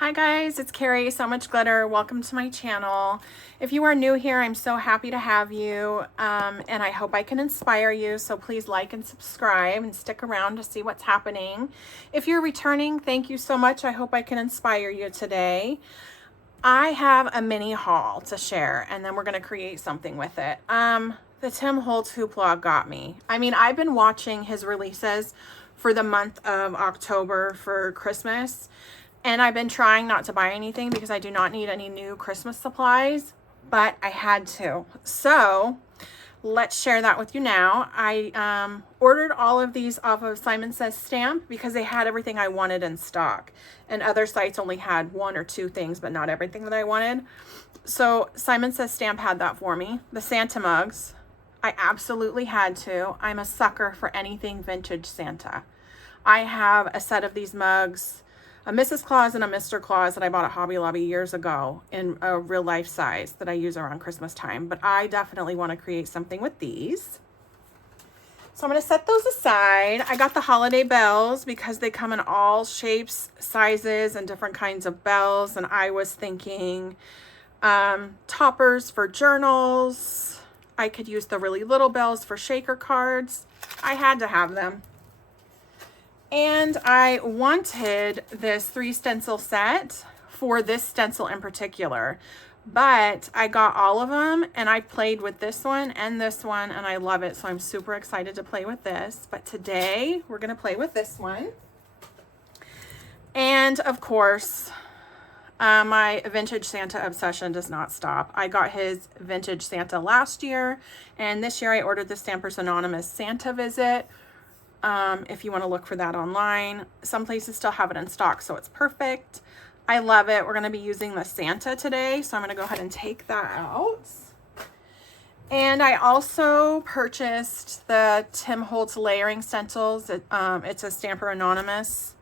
Hi guys, it's Carrie, So Much Glitter. Welcome to my channel. If you are new here, I'm so happy to have you, and I hope I can inspire you, so please like and subscribe and stick around to see what's happening. If you're returning, thank you so much. I hope I can inspire you today. I have a mini haul to share, and then we're going to create something with it. The Tim Holtz Hoopla got me. I mean, I've been watching his releases for the month of October for Christmas, and I've been trying not to buy anything because I do not need any new Christmas supplies, but I had to. So let's share that with you now. I ordered all of these off of Simon Says Stamp because they had everything I wanted in stock, and other sites only had one or two things, but not everything that I wanted. So Simon Says Stamp had that for me. The Santa mugs, I absolutely had to. I'm a sucker for anything vintage Santa. I have a set of these mugs, a Mrs. Claus and a Mr. Claus, that I bought at Hobby Lobby years ago in a real life size that I use around Christmas time. But I definitely want to create something with these. So I'm going to set those aside. I got the holiday bells because they come in all shapes, sizes, and different kinds of bells. And I was thinking toppers for journals. I could use the really little bells for shaker cards. I had to have them. And I wanted this 3 stencil set for this stencil in particular, but I got all of them and I played with this one and I love it. So I'm super excited to play with this. But today we're going to play with this one. And of course, my vintage Santa obsession does not stop. I got his vintage Santa last year, and this year I ordered the Stampers Anonymous Santa Visit. If you want to look for that online, some places still have it in stock, so it's perfect. I love it. We're going to be using the Santa today, so I'm going to go ahead and take that out. And I also purchased the Tim Holtz layering stencils. It's a Stamper Anonymous.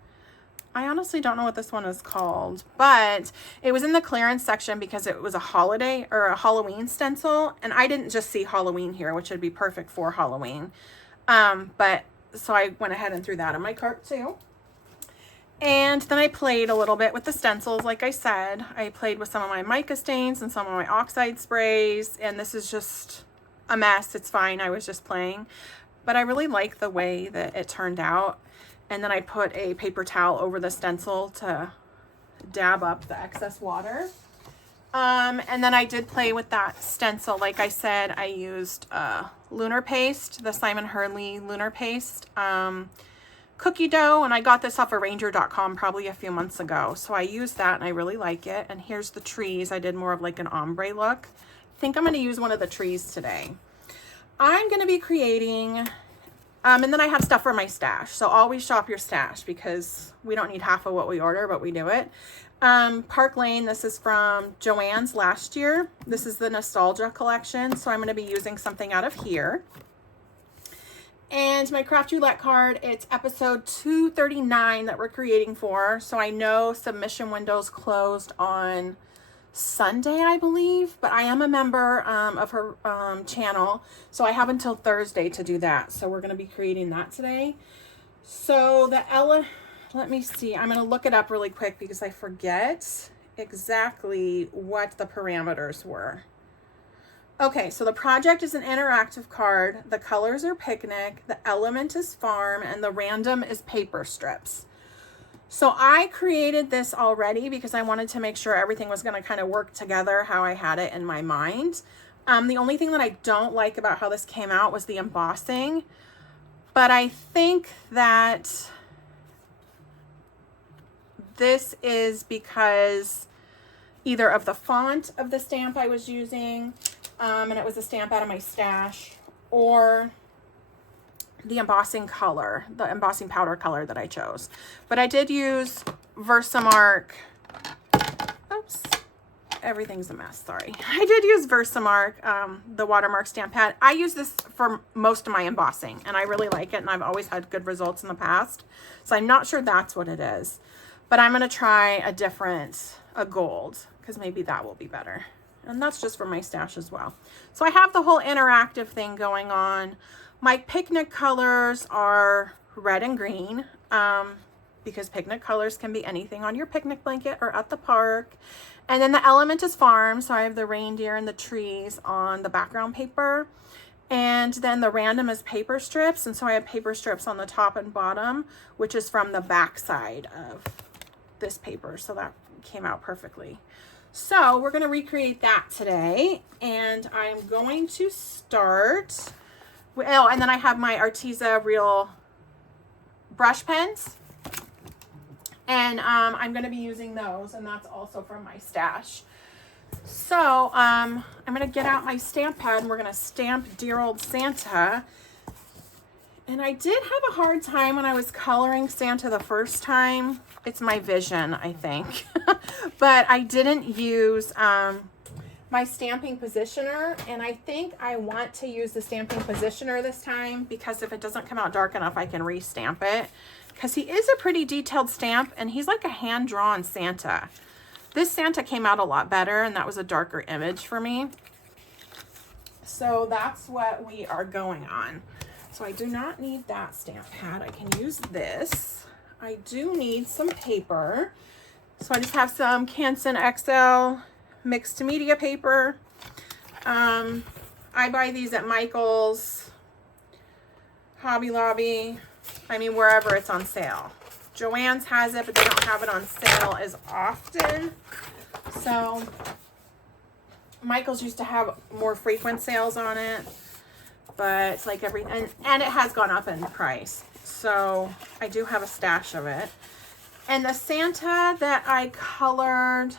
I honestly don't know what this one is called, but it was in the clearance section because it was a holiday or a Halloween stencil, and I didn't just see Halloween here, which would be perfect for Halloween. So I went ahead and threw that in my cart too. And then I played a little bit with the stencils. Like I said, I played with some of my mica stains and some of my oxide sprays, and this is just a mess. It's fine. I was just playing, but I really like the way that it turned out. And then I put a paper towel over the stencil to dab up the excess water. And then I did play with that stencil. Like I said, I used lunar paste, the Simon Hurley lunar paste, cookie dough, and I got this off of ranger.com probably a few months ago. So I used that and I really like it. And here's the trees. I did more of like an ombre look. I think I'm going to use one of the trees today. I'm going to be creating, and then I have stuff for my stash. So always shop your stash because we don't need half of what we order, but we do it. Park Lane, this is from Joann's last year. This is the Nostalgia collection. So I'm going to be using something out of here. And my Craft Roulette card, it's episode 239 that we're creating for. So I know submission windows closed on Sunday, I believe, but I am a member of her channel. So I have until Thursday to do that. So we're going to be creating that today. So let me see. I'm going to look it up really quick because I forget exactly what the parameters were. Okay, so the project is an interactive card. The colors are picnic. The element is farm, and the random is paper strips. So I created this already because I wanted to make sure everything was going to kind of work together how I had it in my mind. The only thing that I don't like about how this came out was the embossing, but I think that this is because either of the font of the stamp I was using, and it was a stamp out of my stash, or the embossing color, the embossing powder color that I chose. But I did use Versamark. Oops, everything's a mess, sorry. I did use Versamark, the watermark stamp pad. I use this for most of my embossing, and I really like it, and I've always had good results in the past. So I'm not sure that's what it is. But I'm going to try a gold, because maybe that will be better. And that's just for my stash as well. So I have the whole interactive thing going on. My picnic colors are red and green. because picnic colors can be anything on your picnic blanket or at the park. And then the element is farm, so I have the reindeer and the trees on the background paper. And then the random is paper strips, and so I have paper strips on the top and bottom, which is from the back side of this paper, so that came out perfectly. So we're going to recreate that today, and I'm going to start with, oh, and then I have my Arteza Real brush pens, and I'm going to be using those, and that's also from my stash. So I'm going to get out my stamp pad, and we're going to stamp Dear Old Santa. And I did have a hard time when I was coloring Santa the first time. It's my vision, I think. But I didn't use my stamping positioner, and I think I want to use the stamping positioner this time, because if it doesn't come out dark enough, I can re-stamp it, because he is a pretty detailed stamp, and he's like a hand-drawn Santa. This Santa came out a lot better, and that was a darker image for me. So that's what we are going on. So I do not need that stamp pad. I can use this. I do need some paper. So I just have some Canson XL mixed media paper. I buy these at Michael's, Hobby Lobby, I mean wherever it's on sale. Joann's has it, but they don't have it on sale as often. So Michael's used to have more frequent sales on it, but it's like everything, and it has gone up in price. So I do have a stash of it. And the Santa that I colored,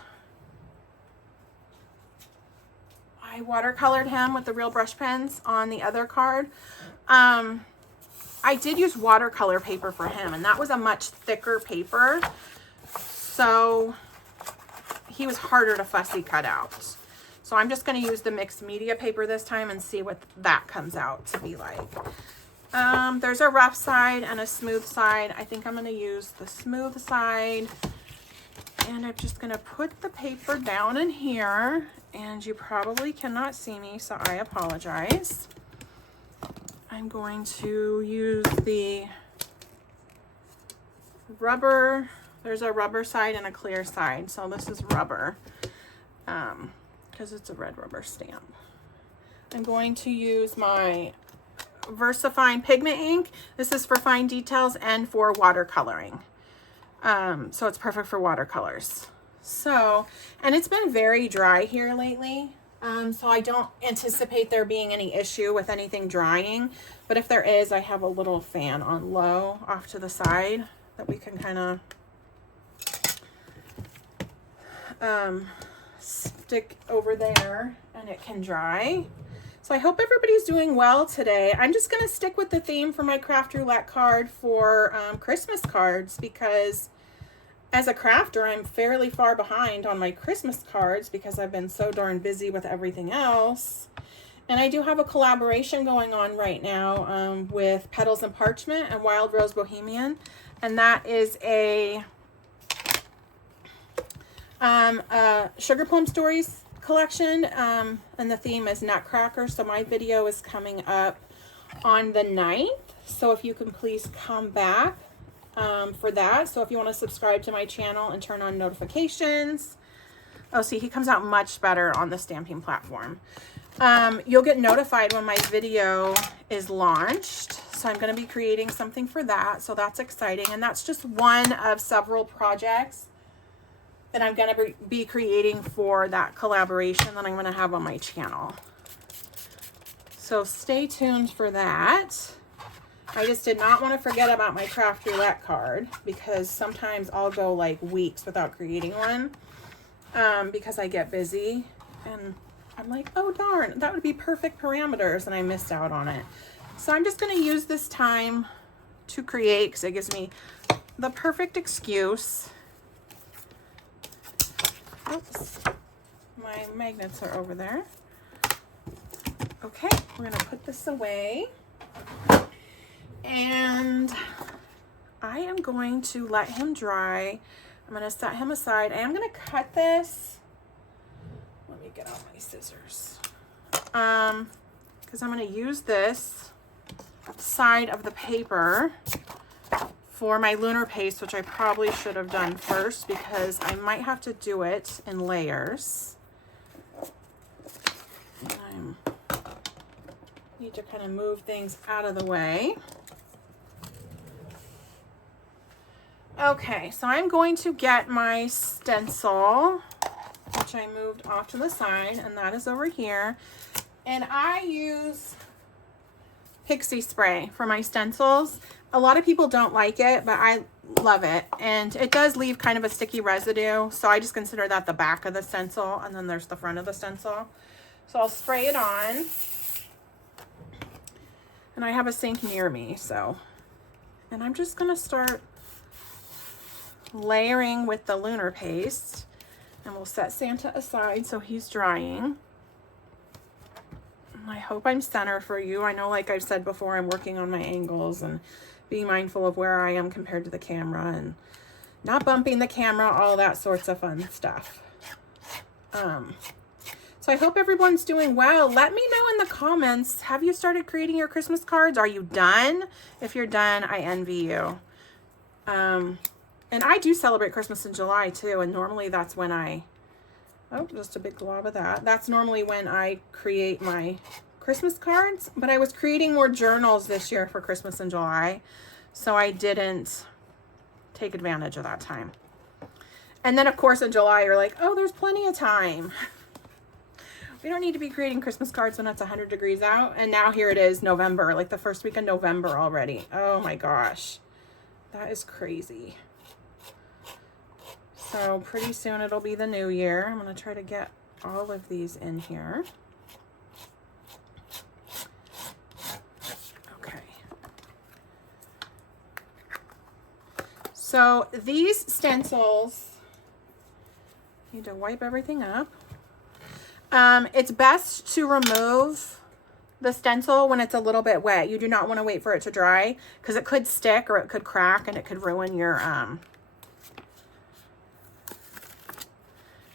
I watercolored him with the Real brush pens on the other card. I did use watercolor paper for him, and that was a much thicker paper, so he was harder to fussy cut out. So I'm just going to use the mixed media paper this time and see what that comes out to be like. There's a rough side and a smooth side. I think I'm going to use the smooth side, and I'm just going to put the paper down in here, and you probably cannot see me, so I apologize. I'm going to use the rubber. There's a rubber side and a clear side. So this is rubber because it's a red rubber stamp. I'm going to use my VersaFine pigment ink. This is for fine details and for watercoloring. So it's perfect for watercolors. So, and it's been very dry here lately. So I don't anticipate there being any issue with anything drying, but if there is, I have a little fan on low off to the side that we can kind of stick over there, and it can dry. So I hope everybody's doing well today. I'm just going to stick with the theme for my craft roulette card for Christmas cards, because as a crafter, I'm fairly far behind on my Christmas cards because I've been so darn busy with everything else. And I do have a collaboration going on right now with Petals and Parchment and Wild Rose Bohemian. And that is a Sugar Plum Stories collection. And the theme is Nutcracker. So my video is coming up on the 9th. So if you can please come back for that. So if you want to subscribe to my channel and turn on notifications. Oh, see, he comes out much better on the stamping platform. You'll get notified when my video is launched. So I'm going to be creating something for that. So that's exciting. And that's just one of several projects that I'm going to be creating for that collaboration that I'm going to have on my channel. So stay tuned for that. I just did not want to forget about my craft roulette card, because sometimes I'll go like weeks without creating one because I get busy, and I'm like, oh darn, that would be perfect parameters, and I missed out on it. So I'm just going to use this time to create, because it gives me the perfect excuse. Oops, my magnets are over there. Okay, we're going to put this away. And I am going to let him dry. I'm going to set him aside. I am going to cut this. Let me get out my scissors. Because I'm going to use this side of the paper for my lunar paste, which I probably should have done first because I might have to do it in layers. I need to kind of move things out of the way. Okay, so I'm going to get my stencil, which I moved off to the side, and that is over here. And I use Pixie spray for my stencils. A lot of people don't like it, but I love it. And it does leave kind of a sticky residue, so I just consider that the back of the stencil, and then there's the front of the stencil. So I'll spray it on. And I have a sink near me, so. And I'm just gonna start layering with the lunar paste, and we'll set Santa aside so he's drying. I hope I'm center for you. I know, like I've said before, I'm working on my angles and being mindful of where I am compared to the camera and not bumping the camera, all that sorts of fun stuff. So I hope everyone's doing well. Let me know in the comments, have you started creating your Christmas cards? Are you done? If you're done, I envy you. And I do celebrate Christmas in July too, and normally that's when oh, just a big glob of that. That's normally when I create my Christmas cards, but I was creating more journals this year for Christmas in July, so I didn't take advantage of that time. And then of course in July, you're like, oh, there's plenty of time. We don't need to be creating Christmas cards when it's 100 degrees out. And now here it is, November, like the first week of November already. Oh my gosh, that is crazy. So pretty soon it'll be the new year. I'm going to try to get all of these in here. Okay. So these stencils, need to wipe everything up. It's best to remove the stencil when it's a little bit wet. You do not want to wait for it to dry because it could stick or it could crack and it could ruin your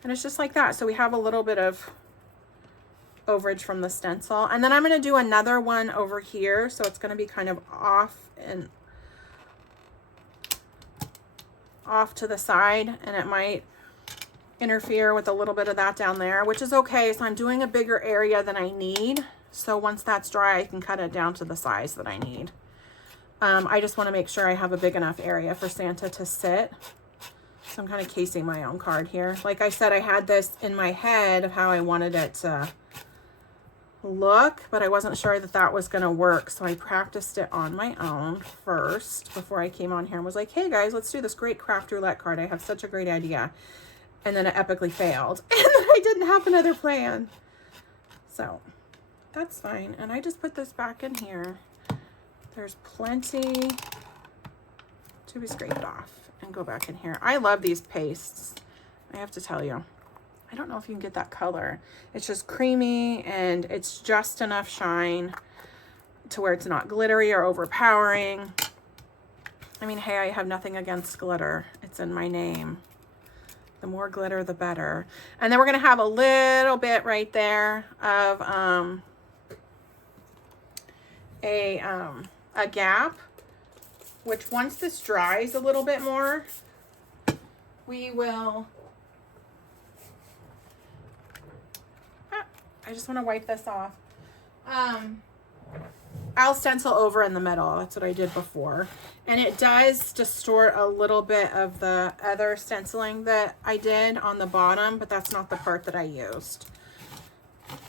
and it's just like that. So we have a little bit of overage from the stencil. And then I'm going to do another one over here. So it's going to be kind of off to the side. And it might interfere with a little bit of that down there, which is okay. So I'm doing a bigger area than I need. So once that's dry, I can cut it down to the size that I need. I just want to make sure I have a big enough area for Santa to sit. So I'm kind of casing my own card here. Like I said, I had this in my head of how I wanted it to look, but I wasn't sure that that was going to work. So I practiced it on my own first before I came on here and was like, hey guys, let's do this great craft roulette card. I have such a great idea. And then it epically failed. And then I didn't have another plan. So that's fine. And I just put this back in here. There's plenty to be scraped off. And go back in here. I love these pastes. I have to tell you. I don't know if you can get that color. It's just creamy and it's just enough shine to where it's not glittery or overpowering. I mean, hey, I have nothing against glitter. It's in my name. The more glitter, the better. And then we're going to have a little bit right there of a gap, which once this dries a little bit more, we will, I just want to wipe this off. I'll stencil over in the middle. That's what I did before. And it does distort a little bit of the other stenciling that I did on the bottom, but that's not the part that I used.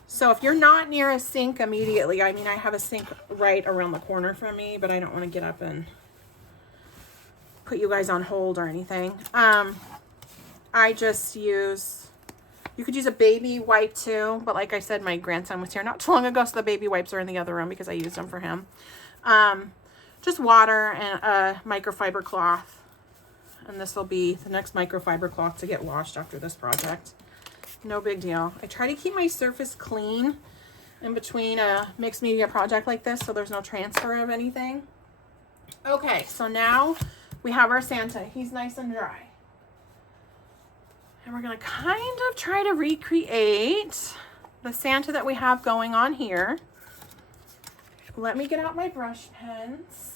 So if you're not near a sink immediately, I mean, I have a sink right around the corner from me, but I don't want to get up and put you guys on hold or anything. I just use, you could use a baby wipe too, but like I said, my grandson was here not too long ago, so the baby wipes are in the other room because I used them for him. Just water and a microfiber cloth, and this will be the next microfiber cloth to get washed after this project. No big deal. I try to keep my surface clean in between a mixed media project like this so there's no transfer of anything. Okay, so now we have our Santa. He's nice and dry. And we're going to kind of try to recreate the Santa that we have going on here. Let me get out my brush pens.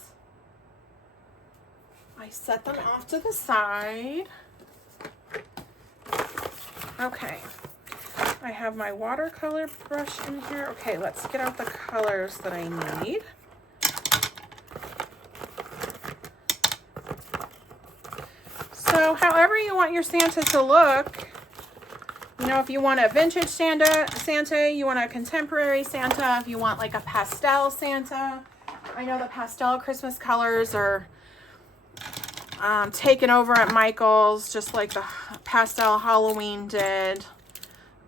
I set them off to the side. Okay. I have my watercolor brush in here. Okay, let's get out the colors that I need. So however you want your Santa to look, you know, if you want a vintage Santa, you want a contemporary Santa, if you want like a pastel Santa. I know the pastel Christmas colors are taken over at Michael's, just like the pastel Halloween did.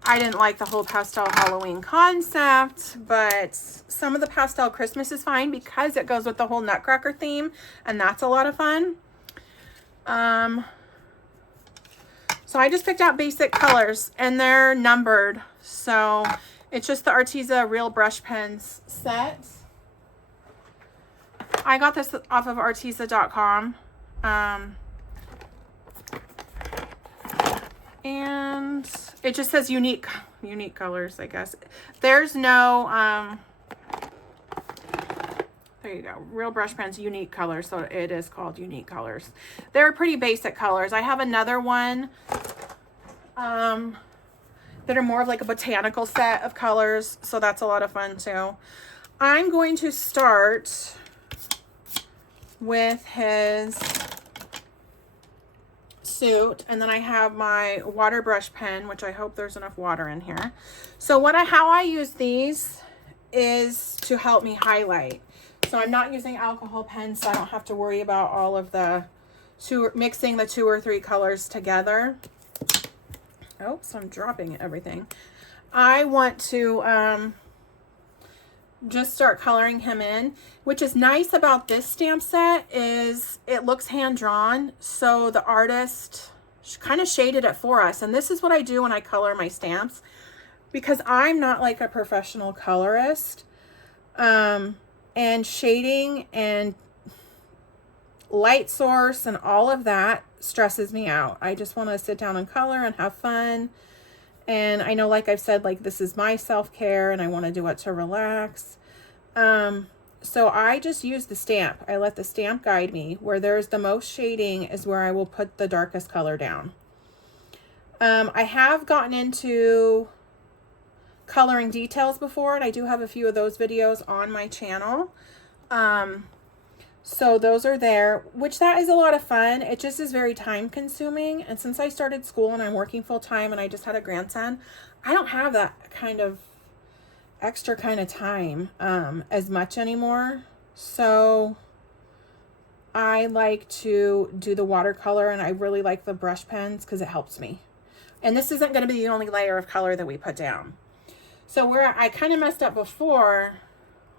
I didn't like the whole pastel Halloween concept, but some of the pastel Christmas is fine because it goes with the whole Nutcracker theme, and that's a lot of fun. So I just picked out basic colors, and they're numbered. So it's just the Arteza Real Brush Pens set. I got this off of Arteza.com. And it just says unique colors, I guess. There's no, there you go. Real Brush Pens, unique colors. So it is called unique colors. They're pretty basic colors. I have another one, that are more of like a botanical set of colors. So that's a lot of fun too. I'm going to start with his suit, and then I have my water brush pen, which I hope there's enough water in here. So how I use these is to help me highlight. So I'm not using alcohol pens, so I don't have to worry about all of the mixing the 2 or 3 colors together. Oops, I'm dropping everything. I want to just start coloring him in. Which is nice about this stamp set is it looks hand-drawn, so the artist kind of shaded it for us. And this is what I do when I color my stamps, because I'm not like a professional colorist, and shading and light source and all of that stresses me out. I just want to sit down and color and have fun. And I know, like I've said, like this is my self-care and I want to do it to relax. So I just use the stamp. I let the stamp guide me. Where there's the most shading is where I will put the darkest color down. I have gotten into coloring details before, and I do have a few of those videos on my channel. So those are there, which that is a lot of fun. It just is very time consuming. And since I started school and I'm working full time and I just had a grandson, I don't have that kind of extra kind of time as much anymore. So I like to do the watercolor, and I really like the brush pens because it helps me. And this isn't going to be the only layer of color that we put down. So where I kind of messed up before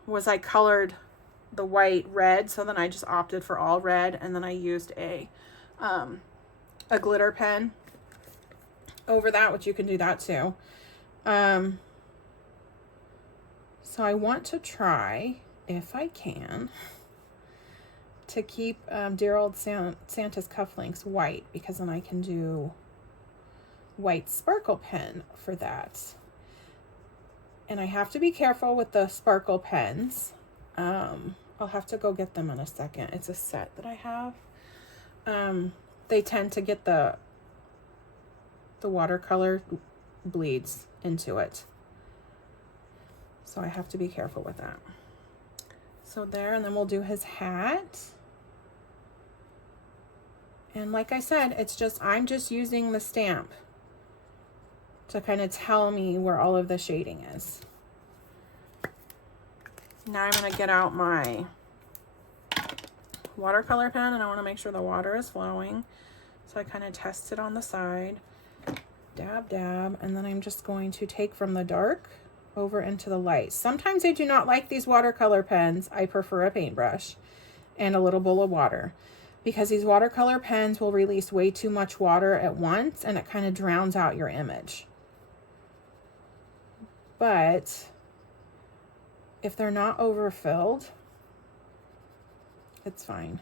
was I colored the white red, so then I just opted for all red, and then I used a glitter pen over that, which you can do that too. So I want to try, if I can, to keep dear old Santa's cufflinks white, because then I can do white sparkle pen for that. And I have to be careful with the sparkle pens. I'll have to go get them in a second. It's a set that I have. They tend to get the watercolor bleeds into it. So I have to be careful with that. So there, and then we'll do his hat. And like I said, it's just, I'm just using the stamp to kind of tell me where all of the shading is. Now I'm going to get out my watercolor pen, and I want to make sure the water is flowing. So I kind of test it on the side, dab, dab, and then I'm just going to take from the dark over into the light. Sometimes I do not like these watercolor pens. I prefer a paintbrush and a little bowl of water, because these watercolor pens will release way too much water at once, and it kind of drowns out your image. But if they're not overfilled, it's fine.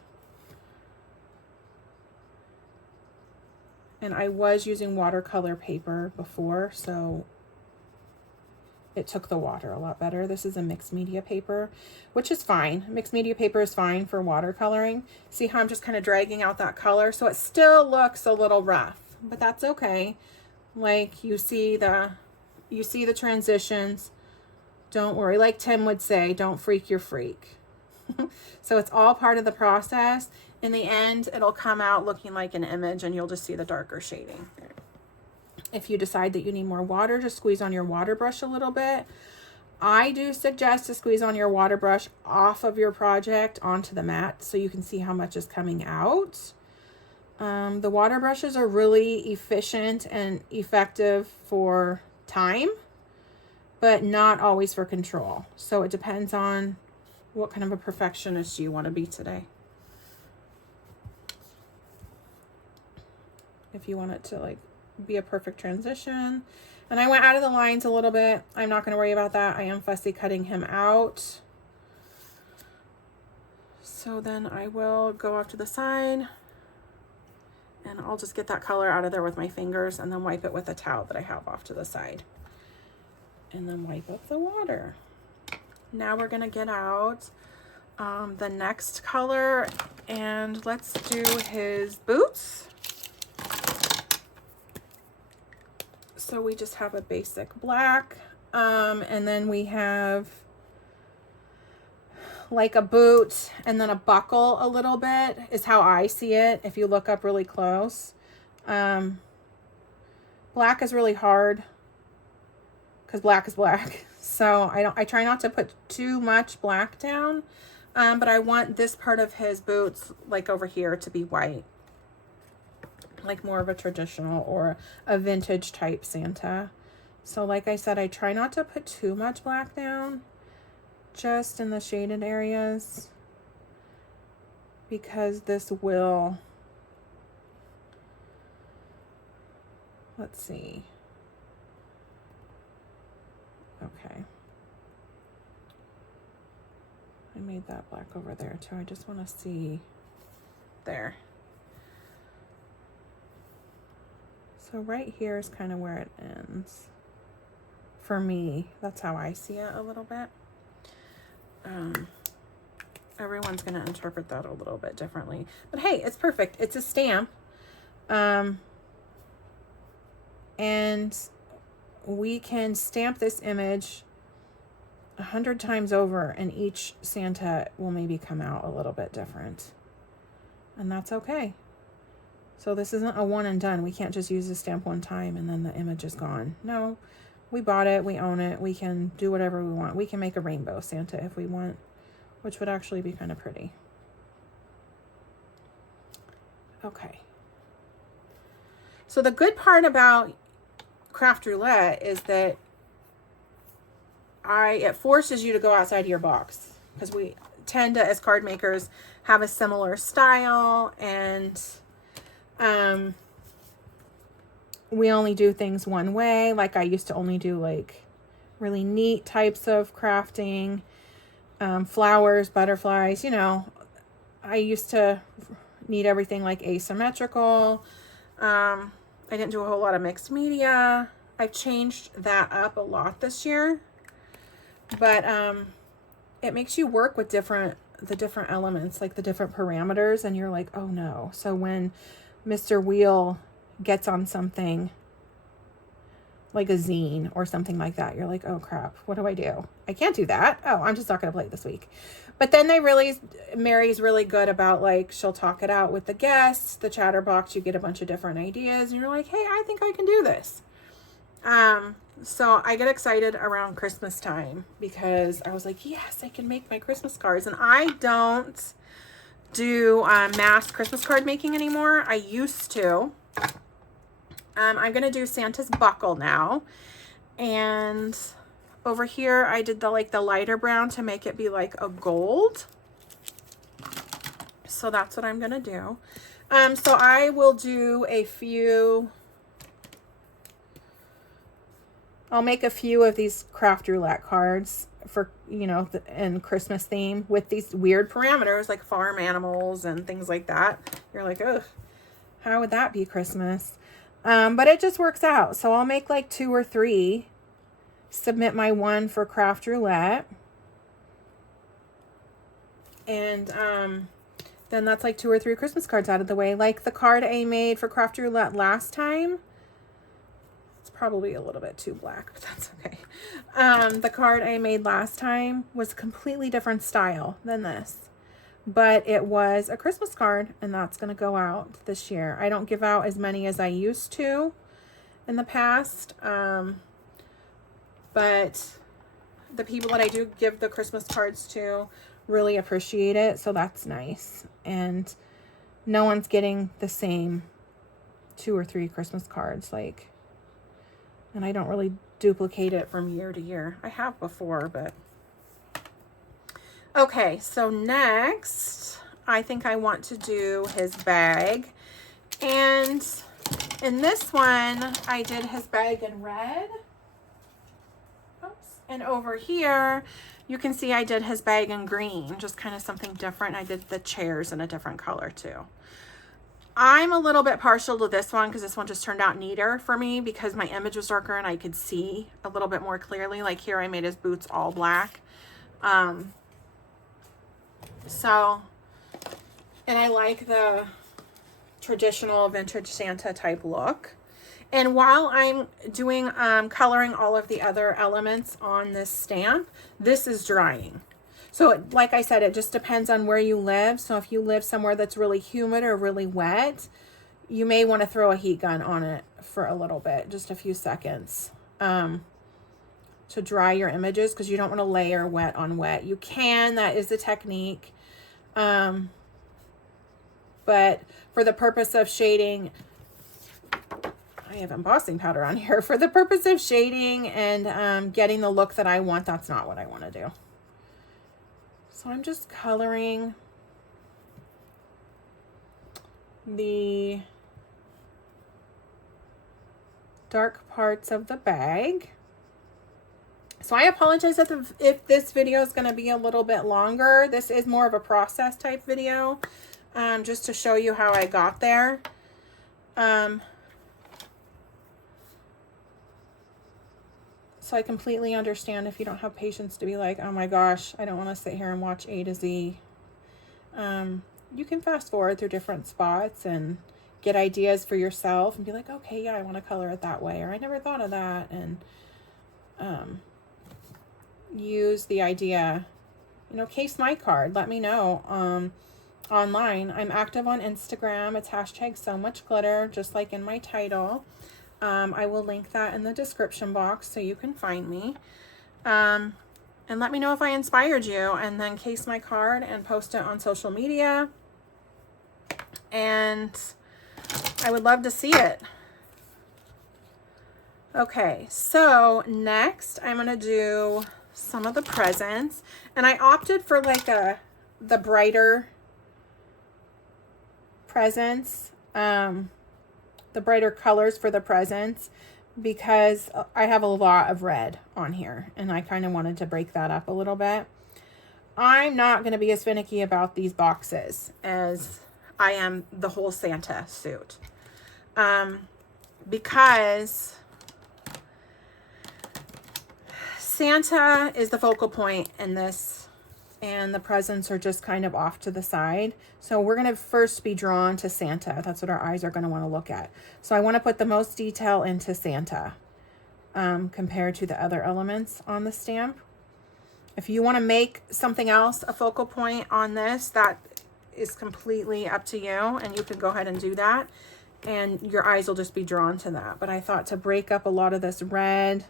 And I was using watercolor paper before, so it took the water a lot better. This is a mixed media paper, which is fine. Mixed media paper is fine for watercoloring. See how I'm just kind of dragging out that color? So it still looks a little rough, but that's okay. Like you see the transitions. Don't worry. Like Tim would say, don't freak your freak. So it's all part of the process. In the end, it'll come out looking like an image and you'll just see the darker shading. If you decide that you need more water, just squeeze on your water brush a little bit. I do suggest to squeeze on your water brush off of your project onto the mat so you can see how much is coming out. The water brushes are really efficient and effective for time, but not always for control. So it depends on what kind of a perfectionist you want to be today. If you want it to like be a perfect transition. And I went out of the lines a little bit. I'm not going to worry about that. I am fussy cutting him out. So then I will go off to the side and I'll just get that color out of there with my fingers and then wipe it with a towel that I have off to the side. And then wipe up the water. Now we're going to get out the next color and let's do his boots. So we just have a basic black, and then we have like a boot and then a buckle a little bit is how I see it. If you look up really close, black is really hard because black is black. So I try not to put too much black down, but I want this part of his boots like over here to be white. Like more of a traditional or a vintage type Santa. So like I said, I try not to put too much black down, just in the shaded areas, because this will, let's see. Okay. I made that black over there too. I just want to see there. So right here is kind of where it ends. For me, that's how I see it a little bit. Everyone's going to interpret that a little bit differently. But hey, it's perfect. It's a stamp. And we can stamp this image 100 times over and each Santa will maybe come out a little bit different. And that's okay. So this isn't a one and done. We can't just use the stamp one time and then the image is gone. No, we bought it. We own it. We can do whatever we want. We can make a rainbow Santa if we want, which would actually be kind of pretty. Okay. So the good part about Craft Roulette is that it forces you to go outside of your box, because we tend to, as card makers, have a similar style, and we only do things one way. Like I used to only do like really neat types of crafting, flowers, butterflies, you know. I used to need everything like asymmetrical. I didn't do a whole lot of mixed media. I've changed that up a lot this year, but it makes you work with the different elements, like the different parameters, and you're like, oh no. So when Mr. Wheel gets on something like a zine or something like that, you're like, oh crap, what do I do? I can't do that. Oh, I'm just not going to play it this week. But then Mary's really good about, like, she'll talk it out with the guests, the chatterbox, you get a bunch of different ideas and you're like, hey, I think I can do this. So I get excited around Christmas time because I was like, yes, I can make my Christmas cards. And I don't do mass Christmas card making anymore. I used to. I'm going to do Santa's buckle now. And over here, I did the lighter brown to make it be like a gold. So that's what I'm going to do. So I will do I'll make a few of these Craft Roulette cards for, you know, in Christmas theme with these weird parameters like farm animals and things like that. You're like, ugh, how would that be Christmas? But it just works out. So I'll make like 2 or 3 submit my one for Craft Roulette. And then that's like 2 or 3 Christmas cards out of the way. Like the card I made for Craft Roulette last time. It's probably a little bit too black, but that's okay. The card I made last time was a completely different style than this. But it was a Christmas card, and that's going to go out this year. I don't give out as many as I used to in the past. But the people that I do give the Christmas cards to really appreciate it, so that's nice. And no one's getting the same 2 or 3 Christmas cards, like, and I don't really duplicate it from year to year. I have before, but okay. So next, I think I want to do his bag, and in this one, I did his bag in red. Oops. And over here, you can see I did his bag in green, just kind of something different. I did the chairs in a different color too. I'm a little bit partial to this one because this one just turned out neater for me because my image was darker and I could see a little bit more clearly. Like here, I made his boots all black. So, and I like the traditional vintage Santa type look. And while I'm doing, coloring all of the other elements on this stamp, this is drying. So like I said, it just depends on where you live. So if you live somewhere that's really humid or really wet, you may want to throw a heat gun on it for a little bit, just a few seconds, to dry your images, because you don't want to layer wet on wet. You can, that is a technique. But for the purpose of shading, I have embossing powder on here. For the purpose of shading and getting the look that I want, that's not what I want to do. So I'm just coloring the dark parts of the bag. So I apologize if this video is going to be a little bit longer. This is more of a process type video, just to show you how I got there. So I completely understand if you don't have patience to be like, oh my gosh, I don't want to sit here and watch A to Z. You can fast forward through different spots and get ideas for yourself and be like, okay, yeah, I want to color it that way, or I never thought of that, and use the idea, you know, case my card, let me know online. I'm active on Instagram. It's #SoMuchGlitter, just like in my title. I will link that in the description box so you can find me. And let me know if I inspired you, and then case my card and post it on social media. And I would love to see it. Okay, so next I'm going to do some of the presents, and I opted for like the brighter presents, the brighter colors for the presents, because I have a lot of red on here and I kind of wanted to break that up a little bit. I'm not going to be as finicky about these boxes as I am the whole Santa suit, because Santa is the focal point in this, and the presents are just kind of off to the side. So we're going to first be drawn to Santa. That's what our eyes are going to want to look at. So I want to put the most detail into Santa compared to the other elements on the stamp. If you want to make something else a focal point on this, that is completely up to you, and you can go ahead and do that, and your eyes will just be drawn to that. But I thought to break up a lot of this red,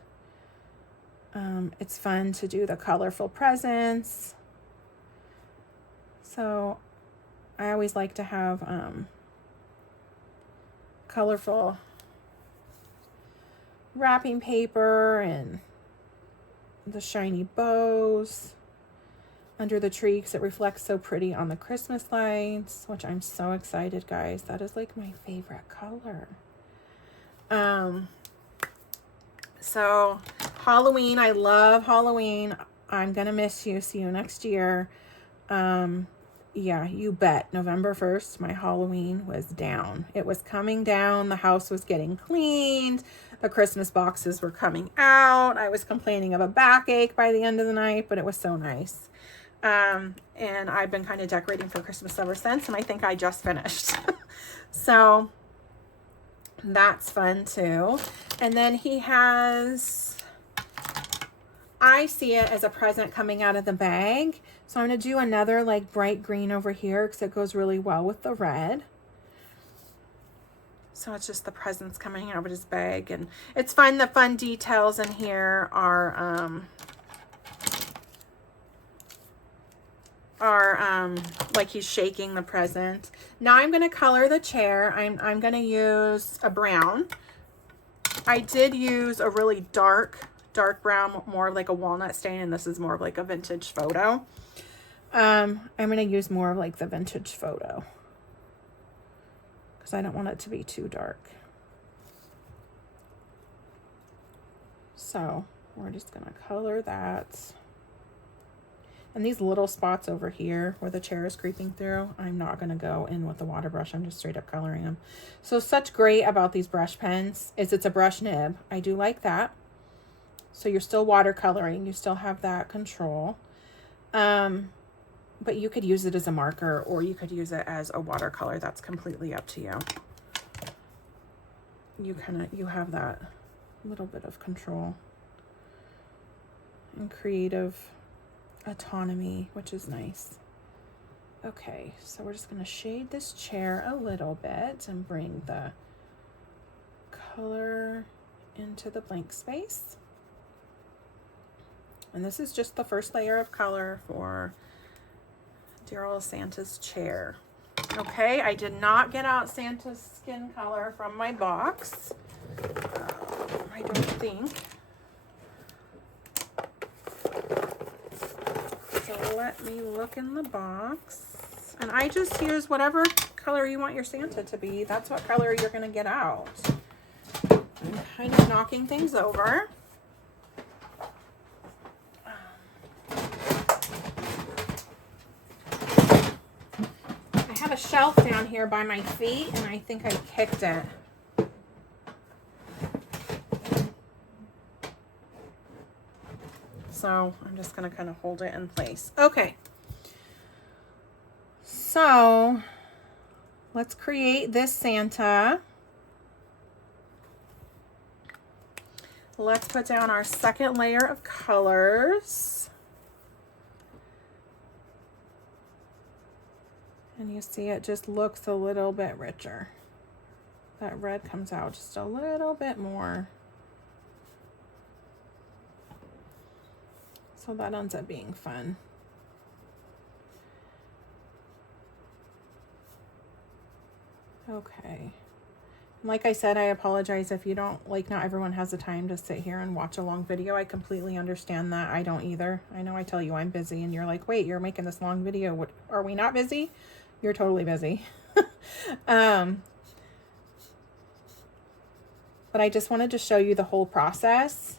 it's fun to do the colorful presents. So I always like to have colorful wrapping paper and the shiny bows under the tree because it reflects so pretty on the Christmas lights, which I'm so excited, guys. That is like my favorite color. So Halloween, I love Halloween. I'm gonna miss you. See you next year. yeah, you bet. November 1st, my Halloween was down. It was coming down. The house was getting cleaned. The Christmas boxes were coming out. I was complaining of a backache by the end of the night, but it was so nice. And I've been kind of decorating for Christmas ever since, and I think I just finished. So that's fun too. And then he has, I see it as a present coming out of the bag. So I'm going to do another like bright green over here because it goes really well with the red. So it's just the presents coming out of his bag, and it's fun. The fun details in here are like he's shaking the present. Now I'm going to color the chair. I'm going to use a brown. I did use a really dark brown, more like a walnut stain, and this is more of like a vintage photo. I'm going to use more of like the vintage photo because I don't want it to be too dark. So we're just going to color that. And these little spots over here where the chair is creeping through, I'm not going to go in with the water brush. I'm just straight up coloring them. So such great about these brush pens is it's a brush nib. I do like that. So you're still watercoloring. You still have that control. But you could use it as a marker or you could use it as a watercolor. That's completely up to you. You have that little bit of control and creative autonomy, which is nice. Okay, so we're just going to shade this chair a little bit and bring the color into the blank space. And this is just the first layer of color for dear old Santa's chair. Okay, I did not get out Santa's skin color from my box. I don't think. So let me look in the box. And I just use whatever color you want your Santa to be. That's what color you're going to get out. I'm kind of knocking things over. I have a shelf down here by my feet, and I think I kicked it. So I'm just going to kind of hold it in place. Okay. So let's create this Santa. Let's put down our second layer of colors. And you see it just looks a little bit richer. That red comes out just a little bit more. So that ends up being fun. Okay. Like I said, I apologize if you don't, like, not everyone has the time to sit here and watch a long video. I completely understand that. I don't either. I know I tell you I'm busy and you're like, wait, you're making this long video. What, are we not busy? You're totally busy. But I just wanted to show you the whole process.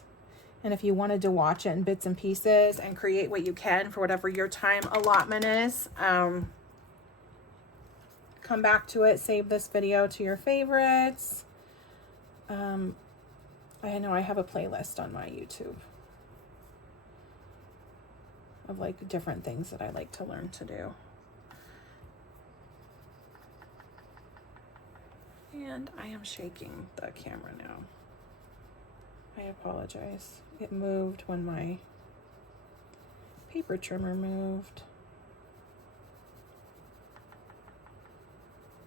And if you wanted to watch it in bits and pieces and create what you can for whatever your time allotment is, come back to it, save this video to your favorites. I know I have a playlist on my YouTube of like different things that I like to learn to do. And I am shaking the camera now. I apologize. It moved when my paper trimmer moved.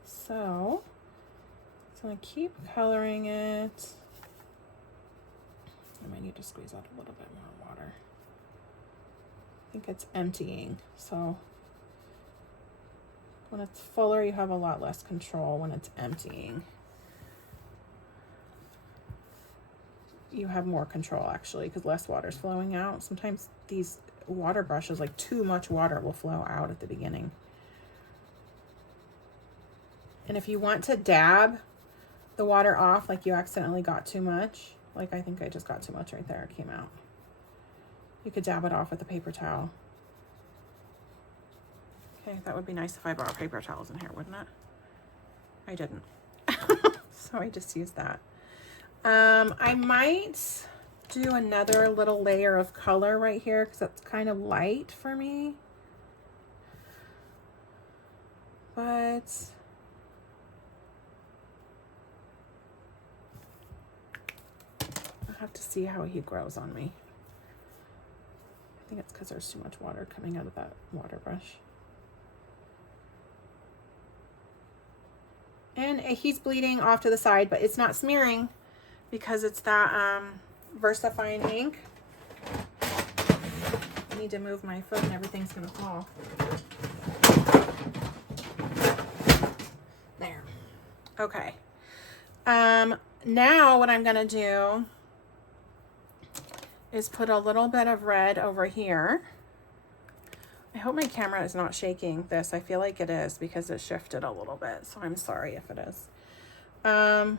So I'm going to keep coloring it. I might need to squeeze out a little bit more water. I think it's emptying. So when it's fuller, you have a lot less control. When it's emptying, you have more control actually, because less water is flowing out. Sometimes these water brushes, like too much water will flow out at the beginning. And if you want to dab the water off, like you accidentally got too much, like I think I just got too much right there, it came out. You could dab it off with a paper towel. Okay, that would be nice if I brought paper towels in here, wouldn't it? I didn't. So I just used that. I might do another little layer of color right here because that's kind of light for me. But I'll have to see how he grows on me. I think it's because there's too much water coming out of that water brush. And he's bleeding off to the side, but it's not smearing because it's that VersaFine ink. I need to move my foot and everything's gonna fall. There. Okay. Now what I'm gonna do is put a little bit of red over here. I hope my camera is not shaking this. I feel like it is because it shifted a little bit, so I'm sorry if it is. And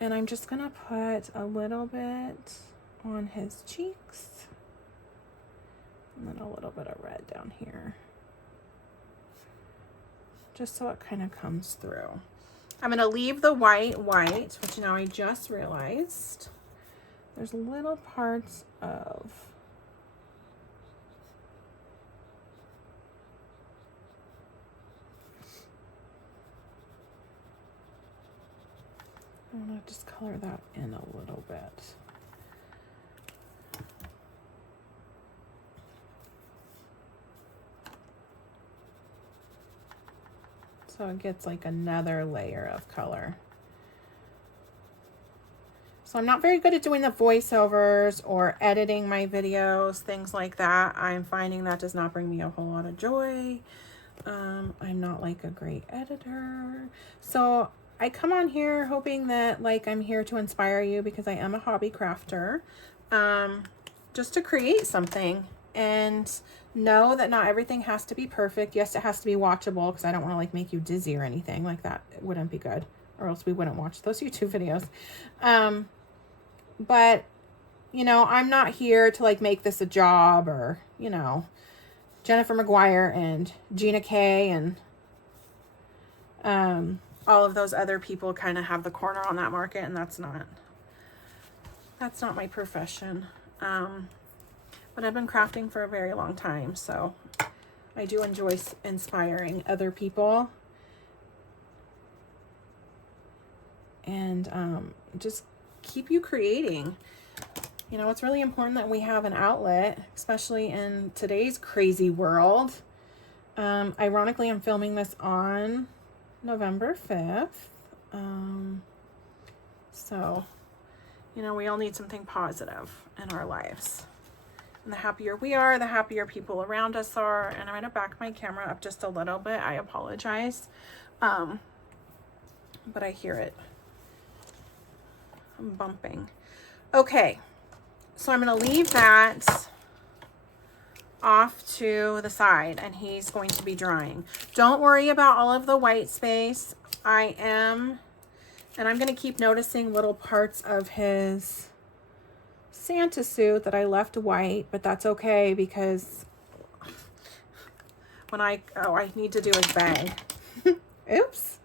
I'm just gonna put a little bit on his cheeks and then a little bit of red down here, just so it kind of comes through. I'm gonna leave the white, which now I just realized there's little parts of I'm gonna just color that in a little bit. So it gets like another layer of color. So I'm not very good at doing the voiceovers or editing my videos, things like that. I'm finding that does not bring me a whole lot of joy. I'm not like a great editor. So I come on here hoping that like I'm here to inspire you because I am a hobby crafter, just to create something and know that not everything has to be perfect. Yes, it has to be watchable because I don't want to like make you dizzy or anything like that. It wouldn't be good, or else we wouldn't watch those YouTube videos. But you know, I'm not here to like make this a job, or you know, Jennifer McGuire and Gina Kay and all of those other people kind of have the corner on that market, and that's not my profession. But I've been crafting for a very long time, so I do enjoy inspiring other people and just keep you creating. You know, it's really important that we have an outlet, especially in today's crazy world. Ironically, I'm filming this on November 5th. So, you know, we all need something positive in our lives. And the happier we are, the happier people around us are. And I'm going to back my camera up just a little bit. I apologize. But I hear it. I'm bumping. Okay. So I'm going to leave that off to the side and he's going to be drying. Don't worry about all of the white space. And I'm going to keep noticing little parts of his Santa suit that I left white, but that's okay because when I need to do his bag. Oops.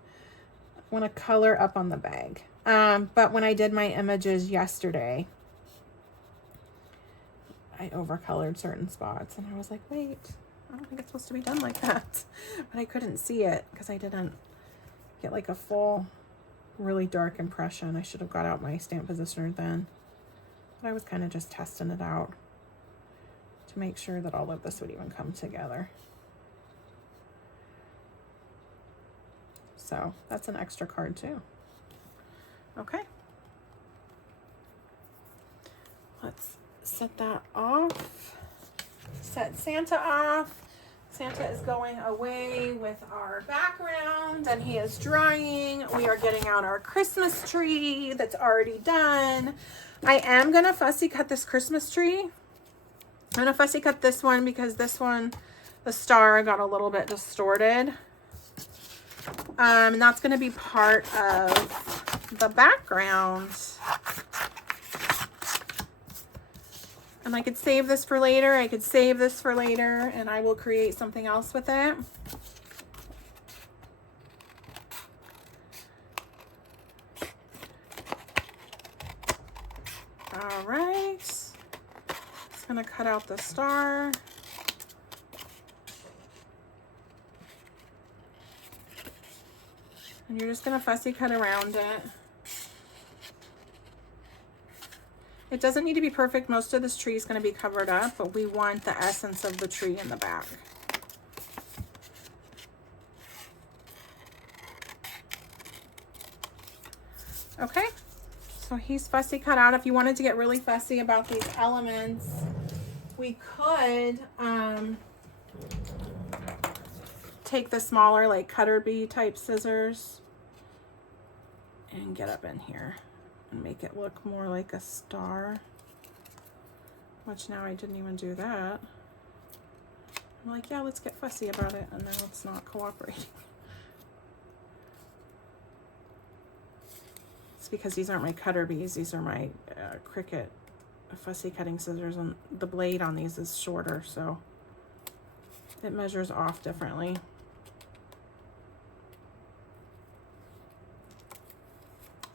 I want to color up on the bag. But when I did my images yesterday, I overcolored certain spots and I was like, wait, I don't think it's supposed to be done like that. But I couldn't see it because I didn't get like a full, really dark impression. I should have got out my stamp positioner then. But I was kind of just testing it out to make sure that all of this would even come together. So that's an extra card too. Okay. Let's set that off. Set Santa off. Santa is going away with our background and he is drying. We are getting out our Christmas tree that's already done. I am going to fussy cut this Christmas tree. I'm going to fussy cut this one because this one, the star got a little bit distorted. And that's going to be part of the background. And I could save this for later. I could save this for later, and I will create something else with it. All right. Just gonna cut out the star. And you're just gonna fussy cut around it. It doesn't need to be perfect. Most of this tree is going to be covered up, but we want the essence of the tree in the back. Okay, so he's fussy cut out. If you wanted to get really fussy about these elements, we could take the smaller, like cutter bee type scissors and get up in here and make it look more like a star, which now I didn't even do that. I'm like, yeah, let's get fussy about it, and now it's not cooperating. It's because these aren't my cutter bees, these are my Cricut fussy cutting scissors, and the blade on these is shorter, so it measures off differently.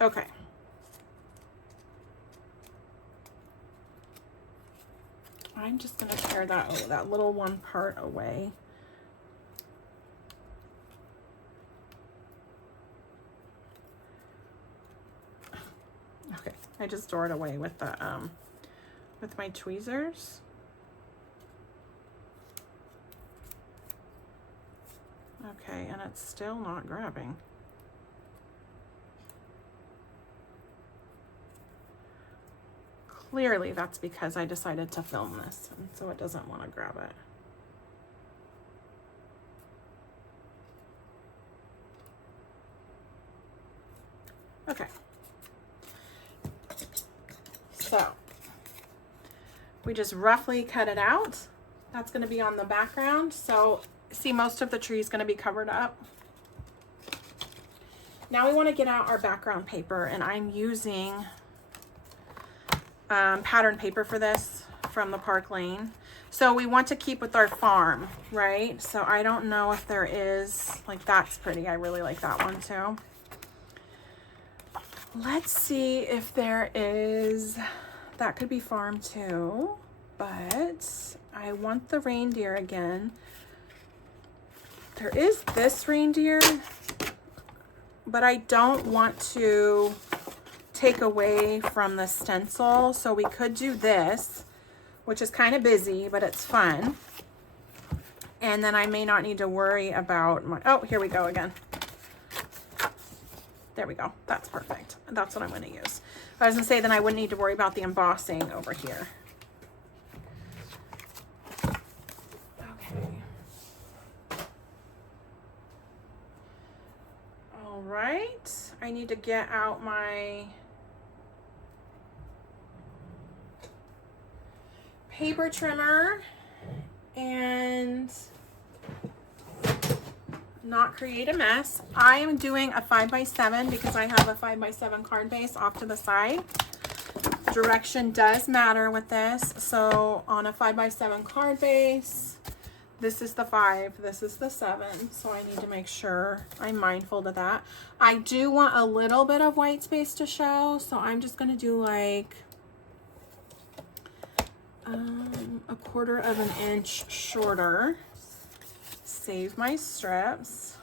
Okay. I'm just going to tear that little one part away. Okay, I just tore it away with the with my tweezers. Okay, and it's still not grabbing. Clearly that's because I decided to film this, and so it doesn't want to grab it. Okay. So we just roughly cut it out. That's going to be on the background. So see, most of the tree is going to be covered up. Now we want to get out our background paper, and I'm using pattern paper for this from the Park Lane. So we want to keep with our farm, right? So I don't know if there is, like, that's pretty. I really like that one too. Let's see if there is, that could be farm too, but I want the reindeer again. There is this reindeer, but I don't want to take away from the stencil, so we could do this, which is kind of busy, but it's fun. And then I may not need to worry about my, oh, here we go again. There we go. That's perfect. That's what I'm going to use. I was going to say, then I wouldn't need to worry about the embossing over here. Okay. All right. I need to get out my paper trimmer and not create a mess. I am doing a 5x7 because I have a 5x7 card base off to the side. Direction does matter with this. So on a 5x7 card base, this is the 5, this is the 7. So I need to make sure I'm mindful of that. I do want a little bit of white space to show, so I'm just going to do like a 1/4 of an inch shorter. Save my strips.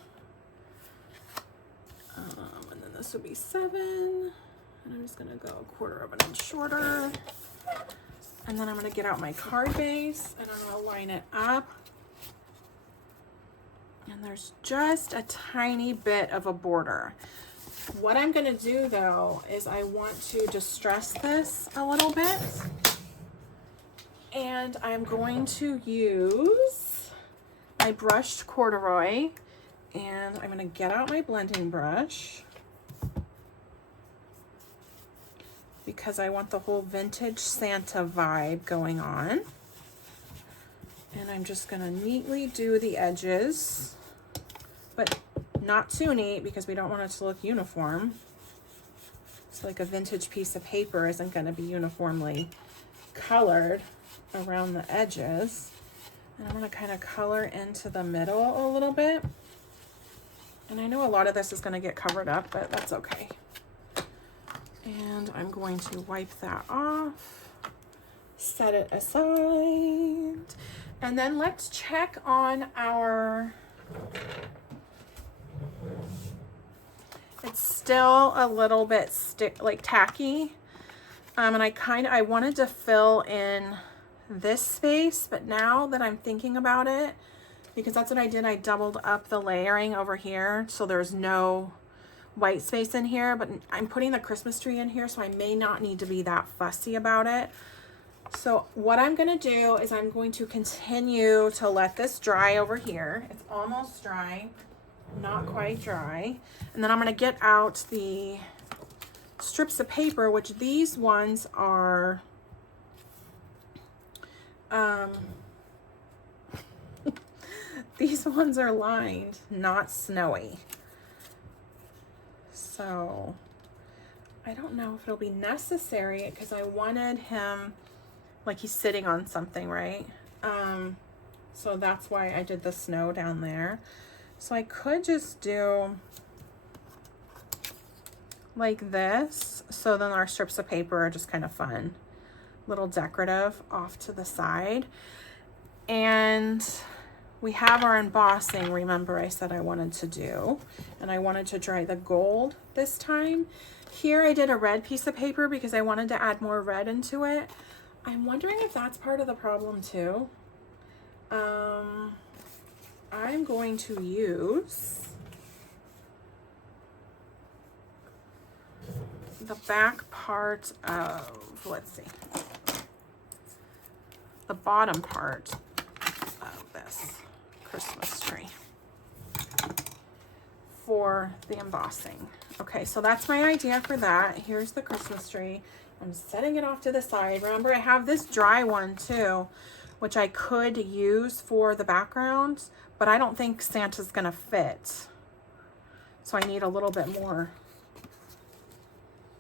And then this would be 7. And I'm just gonna go 1/4 of an inch shorter. And then I'm gonna get out my card base and I'm gonna line it up. And there's just a tiny bit of a border. What I'm gonna do though is I want to distress this a little bit. And I'm going to use my brushed corduroy, and I'm going to get out my blending brush because I want the whole vintage Santa vibe going on. And I'm just going to neatly do the edges, but not too neat because we don't want it to look uniform. It's like a vintage piece of paper isn't going to be uniformly colored. around the edges. And I'm going to kind of color into the middle a little bit. And I know a lot of this is going to get covered up, but that's okay. And I'm going to wipe that off, set it aside. And then let's check on our, it's still a little bit tacky. And I wanted to fill in this space, but now that I'm thinking about it, because that's what I did, I doubled up the layering over here, so there's no white space in here, but I'm putting the Christmas tree in here, so I may not need to be that fussy about it. So what I'm going to do is I'm going to continue to let this dry over here. It's almost dry, not quite dry. And then I'm going to get out the strips of paper, which these ones are these ones are lined, not snowy. So I don't know if it'll be necessary because I wanted him like he's sitting on something, right? So that's why I did the snow down there. So I could just do like this. So then our strips of paper are just kind of fun, little decorative off to the side. And we have our embossing, remember I said I wanted to do, and I wanted to dry the gold this time. Here I did a red piece of paper because I wanted to add more red into it. I'm wondering if that's part of the problem too. I'm going to use the back part of, let's see, the bottom part of this Christmas tree for the embossing. Okay, so that's my idea for that. Here's the Christmas tree. I'm setting it off to the side. Remember, I have this dry one too, which I could use for the background, but I don't think Santa's gonna fit. So I need a little bit more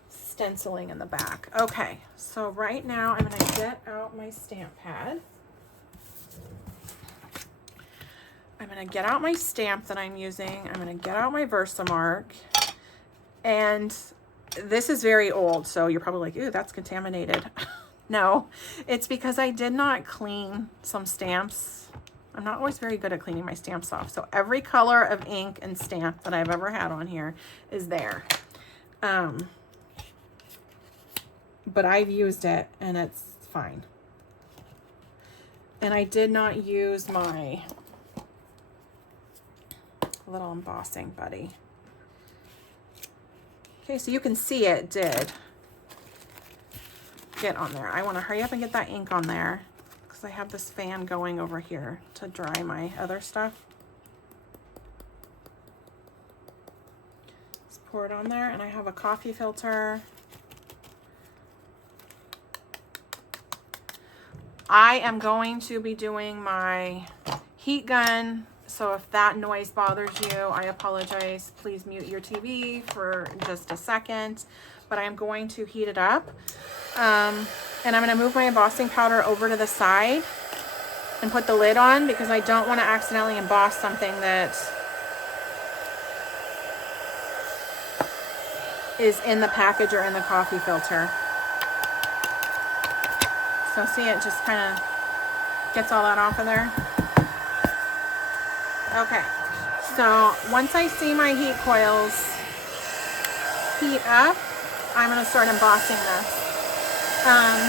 stenciling in the back. Okay, so right now I'm gonna get out my stamp pad. I'm gonna get out my stamp that I'm using. I'm gonna get out my Versamark. And this is very old, so you're probably like, ooh, that's contaminated. No, it's because I did not clean some stamps. I'm not always very good at cleaning my stamps off. So every color of ink and stamp that I've ever had on here is there. But I've used it and it's fine. And I did not use my little embossing buddy. Okay, so you can see it did get on there. I want to hurry up and get that ink on there because I have this fan going over here to dry my other stuff. Just pour it on there, and I have a coffee filter. I am going to be doing my heat gun, so if that noise bothers you, I apologize. Please mute your TV for just a second, but I am going to heat it up. And I'm going to move my embossing powder over to the side and put the lid on because I don't want to accidentally emboss something that is in the package or in the coffee filter. So see, it just kind of gets all that off of there. Okay, so once I see my heat coils heat up, I'm going to start embossing this. And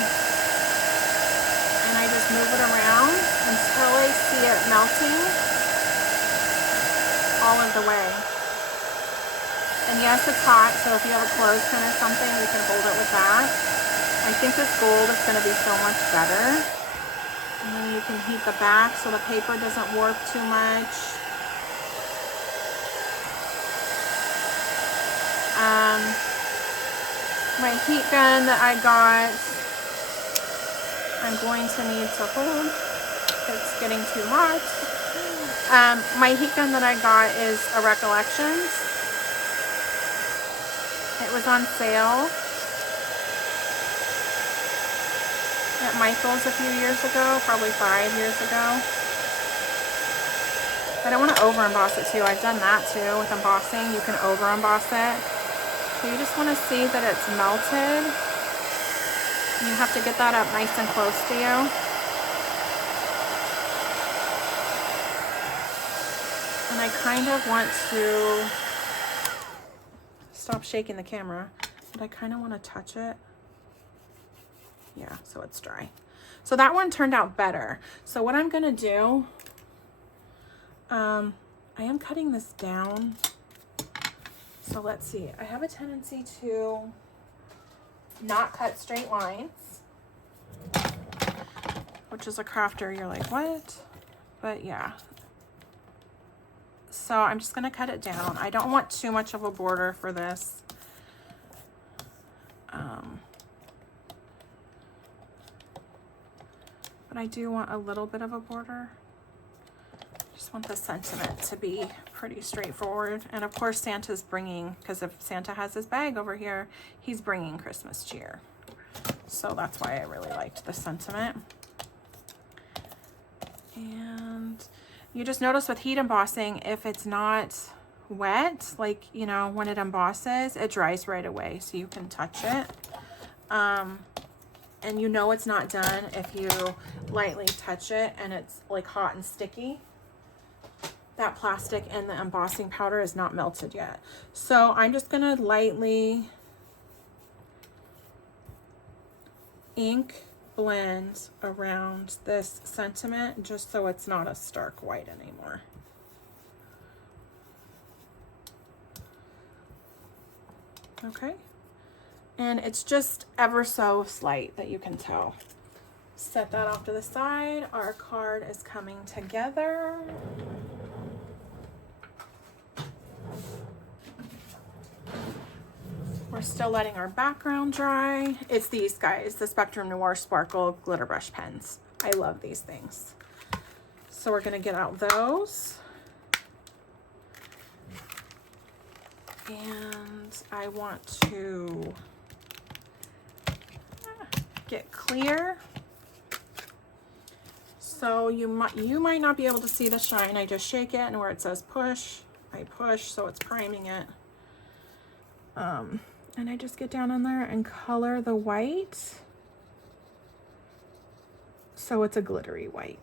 I just move it around until I see it melting all of the way. And yes, it's hot, so if you have a clothespin or something, you can hold it with that. I think this gold is going to be so much better. And then you can heat the back so the paper doesn't warp too much. My heat gun that I got, I'm going to need to hold. It's getting too hot. My heat gun that I got is a Recollections. It was on sale. at Michael's a few years ago, probably 5 years ago. I don't want to over emboss it too. I've done that too with embossing. You can over emboss it. So you just want to see that it's melted. You have to get that up nice and close to you. And I kind of want to stop shaking the camera, but I kind of want to touch it. Yeah, so it's dry. So that one turned out better. So what I'm gonna do, I am cutting this down. So let's see, I have a tendency to not cut straight lines, which is a crafter, you're like, what? But yeah. So I'm just gonna cut it down. I don't want too much of a border for this. But I do want a little bit of a border. Just want the sentiment to be pretty straightforward. And of course Santa's bringing, because if Santa has his bag over here, he's bringing Christmas cheer. So that's why I really liked the sentiment. And you just notice with heat embossing, if it's not wet, like, you know, when it embosses, it dries right away, so you can touch it. And you know it's not done if you lightly touch it and it's like hot and sticky. That plastic and the embossing powder is not melted yet. So I'm just gonna lightly ink blend around this sentiment just so it's not a stark white anymore. Okay. And it's just ever so slight that you can tell. Set that off to the side. Our card is coming together. We're still letting our background dry. It's these guys, the Spectrum Noir Sparkle Glitter Brush Pens. I love these things. So we're gonna get out those. And I want to get clear. So you might not be able to see the shine. I just shake it, and where it says push, I push, so it's priming it. And I just get down in there and color the white so it's a glittery white.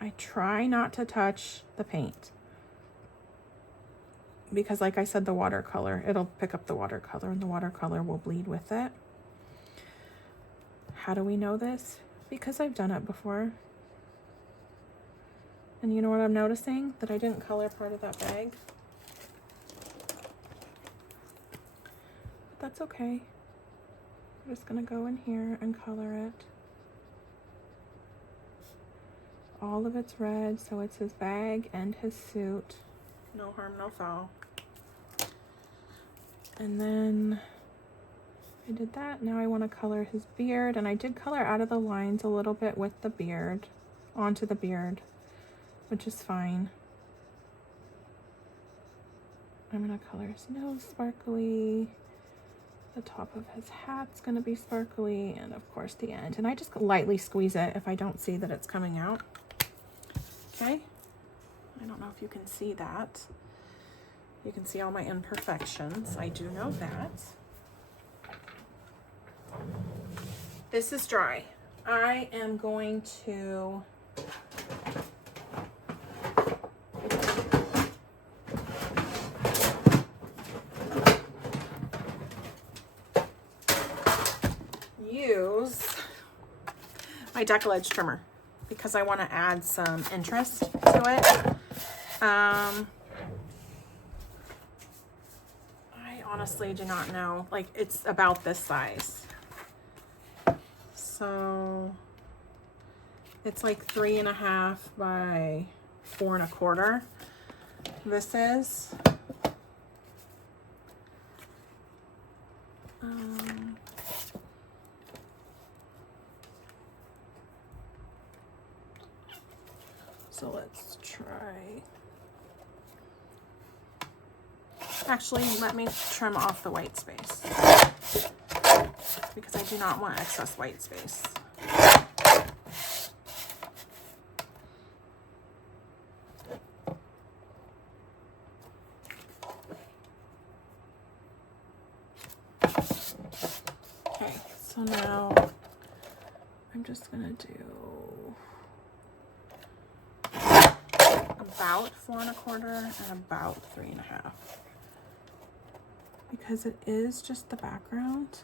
I try not to touch the paint because, like I said, the watercolor, it'll pick up the watercolor and the watercolor will bleed with it. How do we know this? Because I've done it before. And you know what I'm noticing? That I didn't color part of that bag. But that's okay. I'm just gonna go in here and color it. All of it's red, so it's his bag and his suit. No harm, no foul. And then I did that. Now I want to color his beard, and I did color out of the lines a little bit with the beard, onto the beard, which is fine. I'm gonna color his nose sparkly. The top of his hat's gonna be sparkly, and of course the end. And I just lightly squeeze it if I don't see that it's coming out. Okay. I don't know if you can see that. You can see all my imperfections. I do know that. This is dry. I am going to use my decal edge trimmer because I want to add some interest to it. I honestly do not know. Like, it's about this size. So it's like 3.5 by 4.25. This is. So let's try. Actually, let me trim off the white space because I do not want excess white space. Okay, so now I'm just gonna do about 4 1/4 and about 3 1/2, because it is just the background.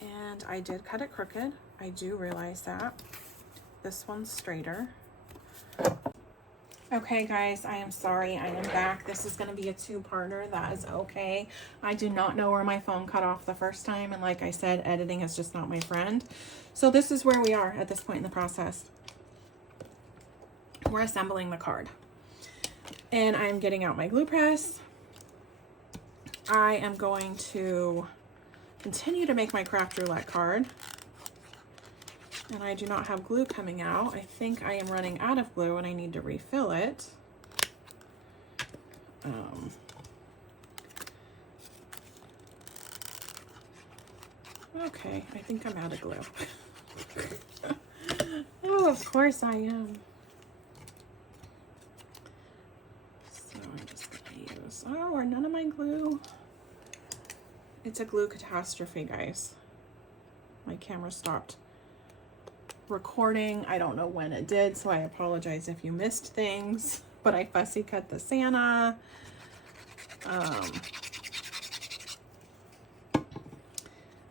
And I did cut it crooked. I do realize that. This one's straighter. Okay guys, I am sorry, I am back. This is going to be a two-parter. That is okay. I do not know where my phone cut off the first time, and like I said, editing is just not my friend. So this is where we are at this point in the process. We're assembling the card. And I'm getting out my glue press. I am going to continue to make my craft roulette card. And I do not have glue coming out. I think I am running out of glue and I need to refill it. Okay, I think I'm out of glue. Oh, of course I am. So I'm just gonna use, oh, are none of my glue? It's a glue catastrophe, guys. My camera stopped recording. I don't know when it did, so I apologize if you missed things, but I fussy cut the Santa.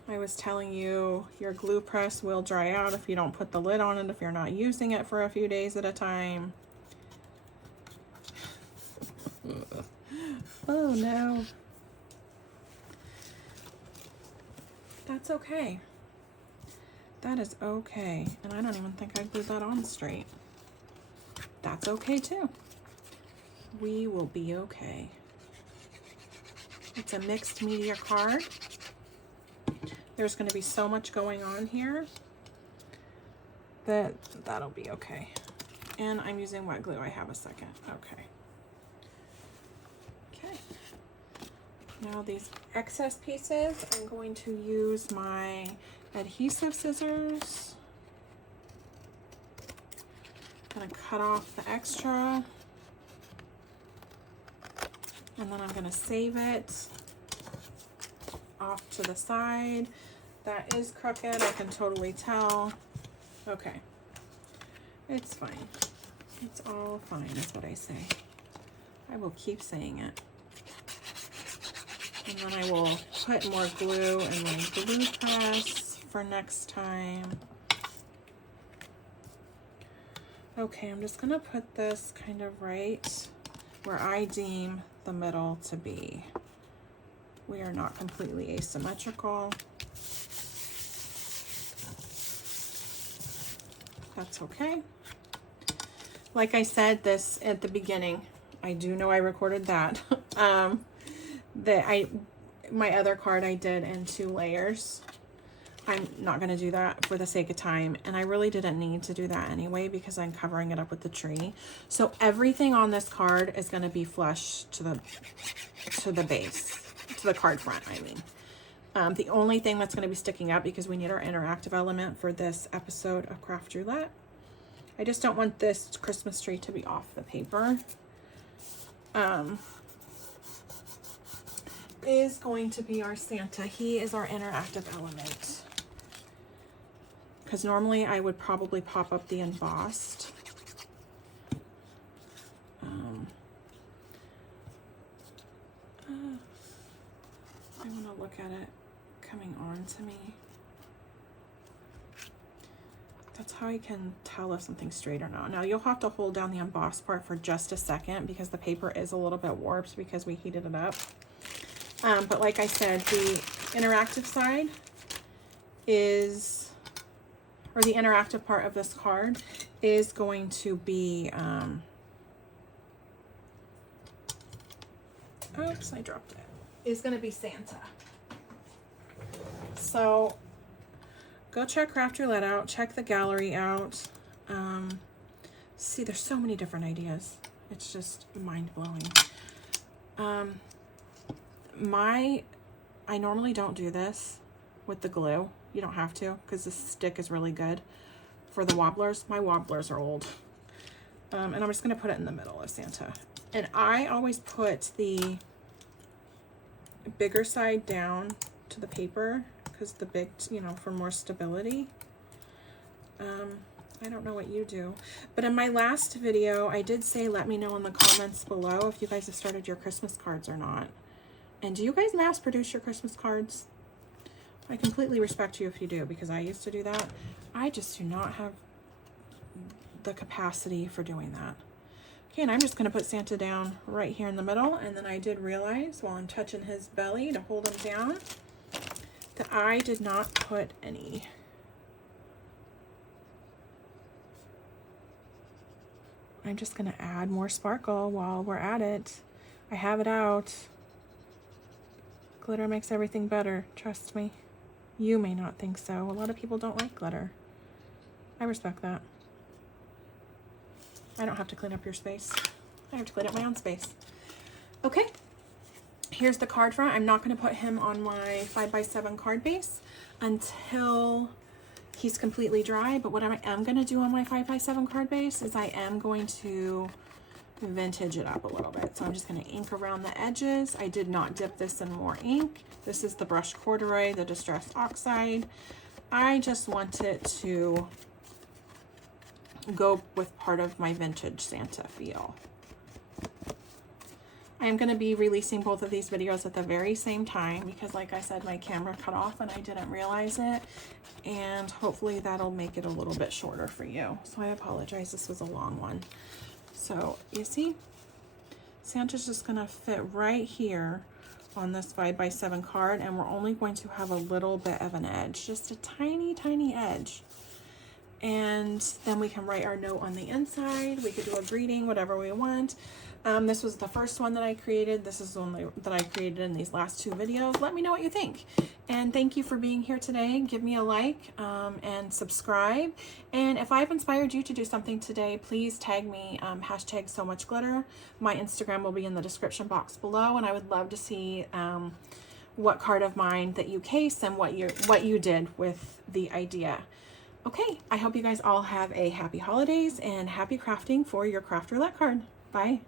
I was telling you your glue press will dry out if you don't put the lid on it, if you're not using it for a few days at a time. Oh no. That's okay. That is okay. And I don't even think I glued that on straight. That's okay too. We will be okay. It's a mixed media card. There's going to be so much going on here that that'll be okay. And I'm using wet glue. I have a second. Okay. Okay. Now these excess pieces, I'm going to use my adhesive scissors. I'm going to cut off the extra. And then I'm going to save it off to the side. That is crooked, I can totally tell. Okay, it's fine. It's all fine is what I say. I will keep saying it. And then I will put more glue in my glue press for next time. Okay, I'm just gonna put this kind of right where I deem the middle to be. We are not completely asymmetrical. That's okay. Like I said this at the beginning, I do know I recorded that. My other card I did in 2 layers. I'm not going to do that for the sake of time, and I really didn't need to do that anyway because I'm covering it up with the tree. So everything on this card is going to be flush to the base, to the card front, I mean. The only thing that's going to be sticking up, because we need our interactive element for this episode of Craft Roulette, I just don't want this Christmas tree to be off the paper, is going to be our Santa. He is our interactive element. Because normally I would probably pop up the embossed. I want to look at it coming on to me. That's how I can tell if something's straight or not. Now you'll have to hold down the embossed part for just a second because the paper is a little bit warped because we heated it up. But like I said, the interactive side is, or the interactive part of this card is going to be, oops, I dropped it. Is going to be Santa. So go check Craft Roulette out, check the gallery out. See, there's so many different ideas. It's just mind-blowing. I normally don't do this with the glue. You don't have to, because the stick is really good for the wobblers. My wobblers are old. And I'm just going to put it in the middle of Santa. And I always put the bigger side down to the paper because the big, you know, for more stability. I don't know what you do, but in my last video, I did say, let me know in the comments below if you guys have started your Christmas cards or not. And do you guys mass produce your Christmas cards? I completely respect you if you do, because I used to do that. I just do not have the capacity for doing that. Okay, and I'm just going to put Santa down right here in the middle. And then I did realize while I'm touching his belly to hold him down that I did not put any. I'm just going to add more sparkle while we're at it. I have it out. Glitter makes everything better, trust me. You may not think so. A lot of people don't like glitter. I respect that. I don't have to clean up your space. I have to clean up my own space. Okay, here's the card front. I'm not going to put him on my 5x7 card base until he's completely dry, but what I am going to do on my 5x7 card base is I am going to vintage it up a little bit. So I'm just going to ink around the edges. I did not dip this in more ink. This is the brushed corduroy, the distressed oxide. I just want it to go with part of my vintage Santa feel. I am going to be releasing both of these videos at the very same time because, like I said, my camera cut off and I didn't realize it, and hopefully that'll make it a little bit shorter for you. So I apologize, this was a long one. So you see, Santa's just going to fit right here on this 5x7 card, and we're only going to have a little bit of an edge, just a tiny edge. And then we can write our note on the inside. We could do a greeting, whatever we want. This was the first one that I created. This is the one that I created in these last two videos. Let me know what you think. And thank you for being here today. Give me a like and subscribe. And if I've inspired you to do something today, please tag me, hashtag so much glitter. My Instagram will be in the description box below, and I would love to see what card of mine that you case and what you did with the idea. Okay, I hope you guys all have a happy holidays and happy crafting for your craft roulette card. Bye.